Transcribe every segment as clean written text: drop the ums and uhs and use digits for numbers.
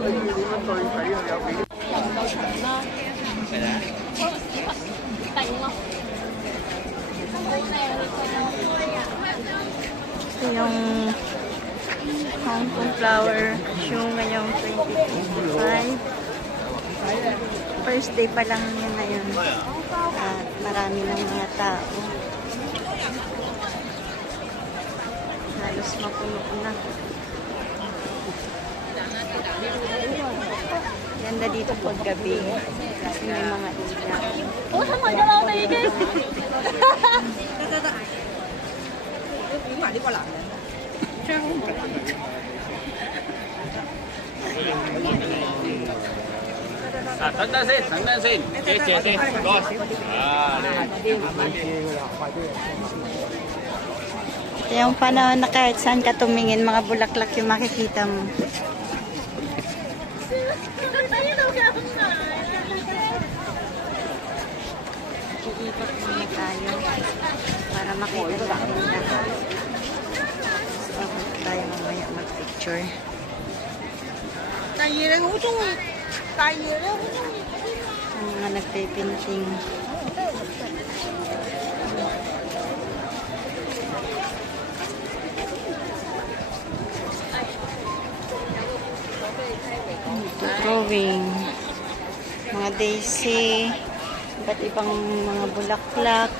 Yung Hong Kong Flower Show ngayong 2025. First day pa lang yun ngayon. At marami ng mga tao. Halos mapuno na. Ganda dito pag gabi. Kasi may mga ilaw. Oh, sama ka lang na igay!等等先，等等先，謝謝先，唔該。Ito yung panahon na kahit saan ka tumingin, mga bulaklak yung makikita mo. Iikot muna tayo para makita natin lahat. Tapos tayo mamaya mag-picture. Ang mga nagpipinting. Drawing. Mga daisy. Iba't ibang mga bulaklak.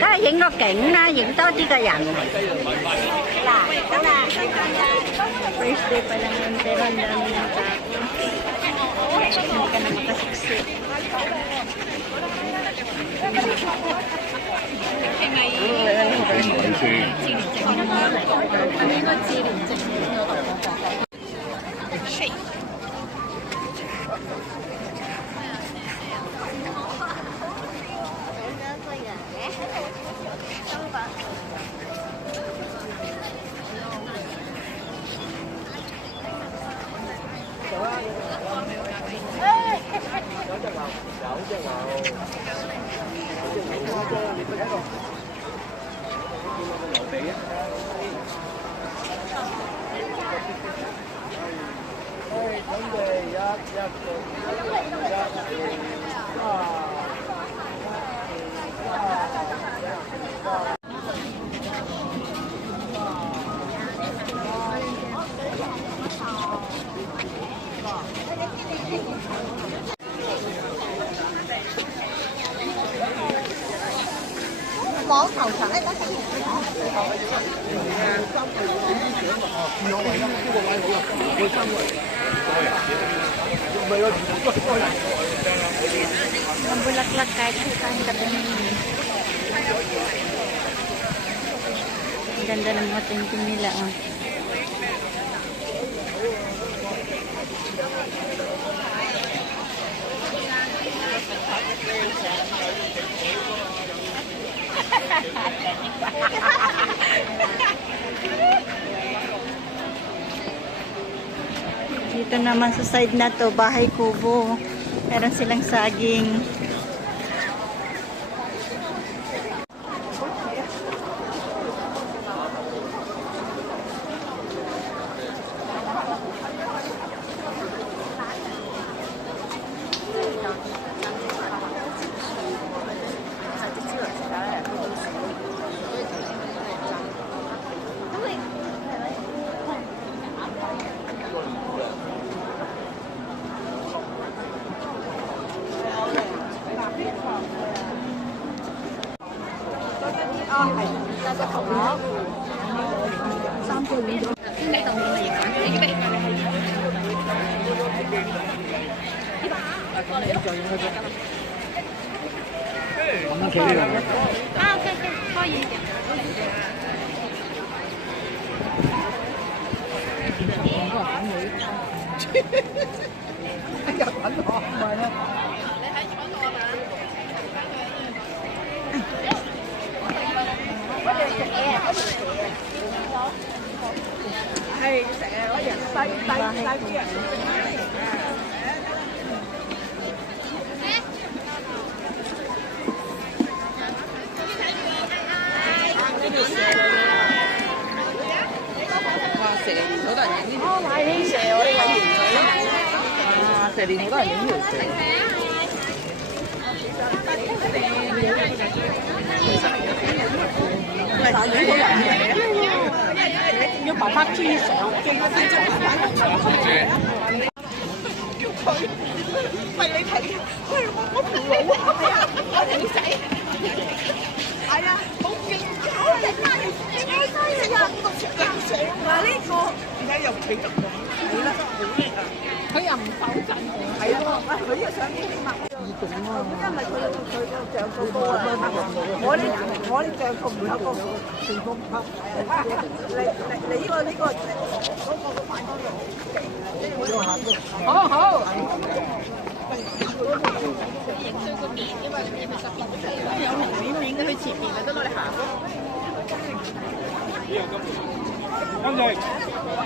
Đó là những cái cảnh, những đó chỉ có dặn. First day pa lang yun, pero ang dami ng tao. Hindi ka na makasiksik. Món thầu sẵn ấy có Ang bulaklak kahit saan ka tumingin. Ang ganda ng mga tinting nila. Oh. Dito naman sa side na to, bahay kubo. Meron silang saging.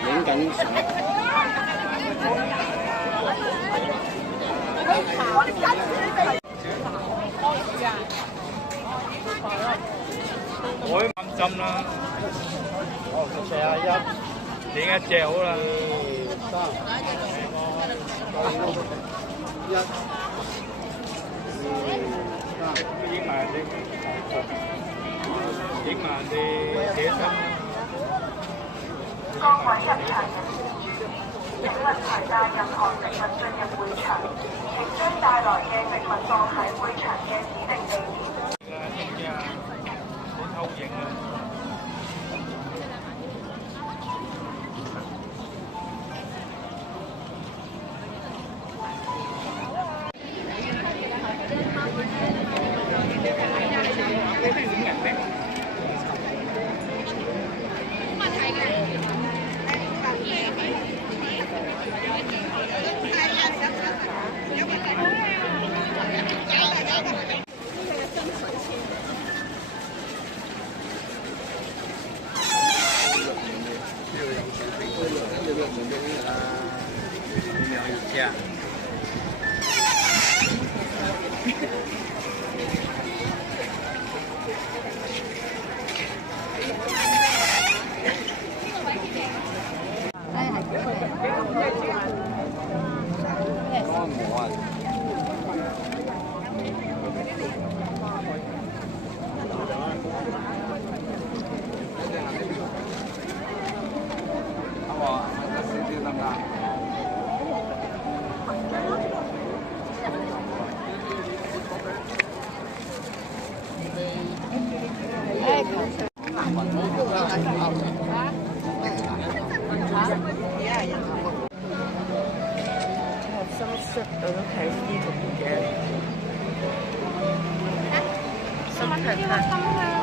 影緊相。我啱針啦，41，點一隻好啦。影埋啲，影埋啲寫真。各位入場人士，請勿攜帶任何食物進入會場，請將帶來嘅食物放喺會場嘅指定地點。偷影啊！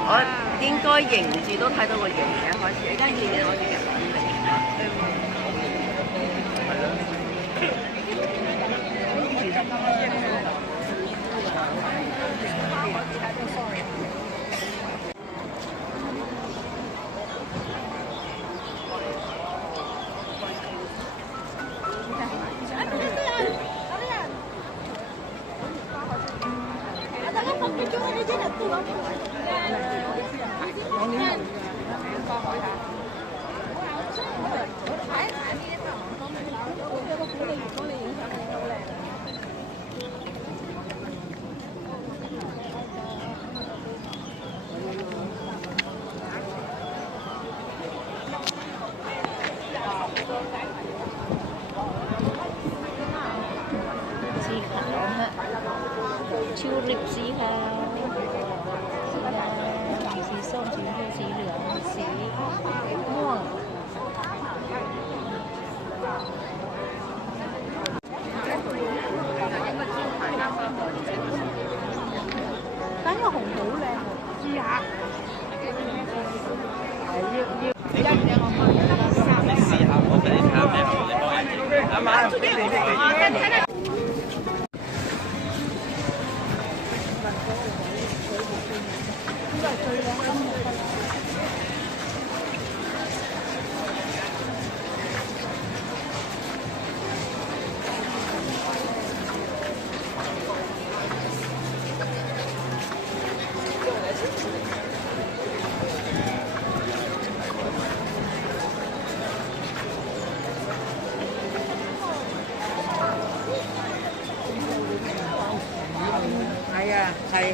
我應該迎住都睇到個型嘅開始，而家見我哋嘅超烈之後，是ส้มสีเหลือง試下我俾你睇下咩好，你幫人。啱啱。係啊，係。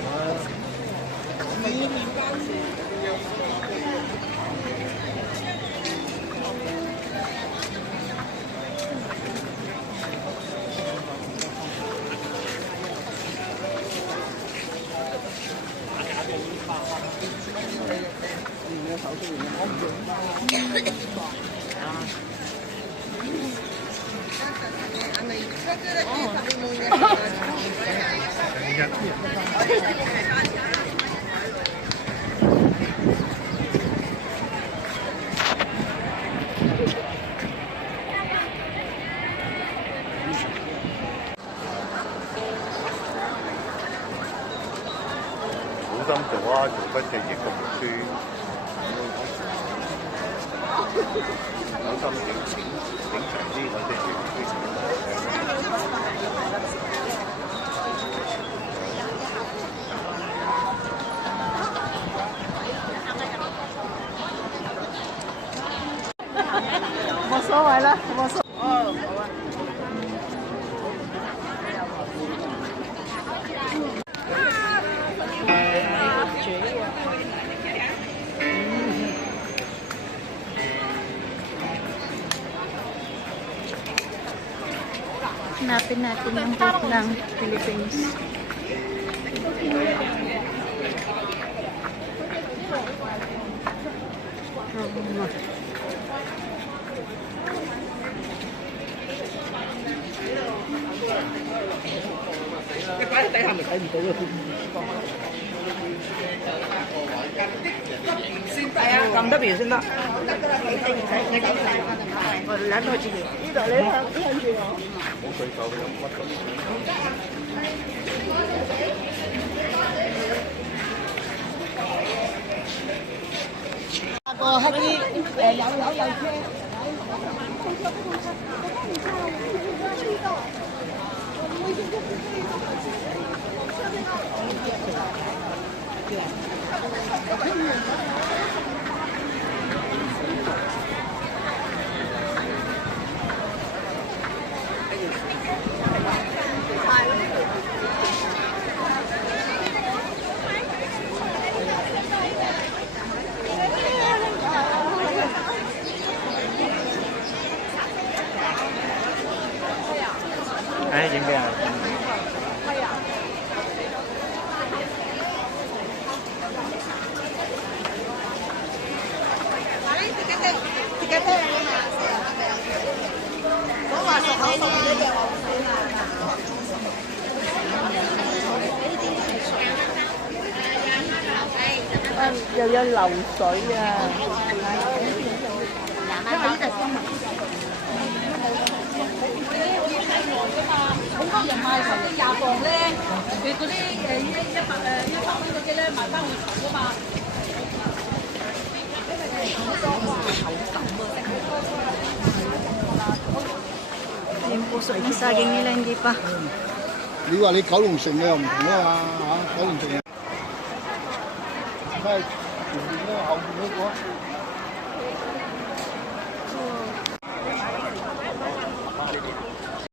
好心做啊，做乜隻翼咁酸？好心整長啲嗰隻翼。冇所謂啦，冇所謂。哦，好啊。Hanapin natin yung gate ng Philippines. Cầm得完先得。我攬到自己。呢度你向住我。冇對手有乜咁？個黑衣有車。唉，影咩啊？又有流水啊！因為呢隻新聞。好多人賣嗰啲20磅咧，佢嗰啲100蚊嗰啲咧賣翻會頭噶嘛。Yung puso ng saging nila hindi pa. 你話你九龍城嘅又唔同啊嘛嚇，九龍城係前面嗰個後面嗰個。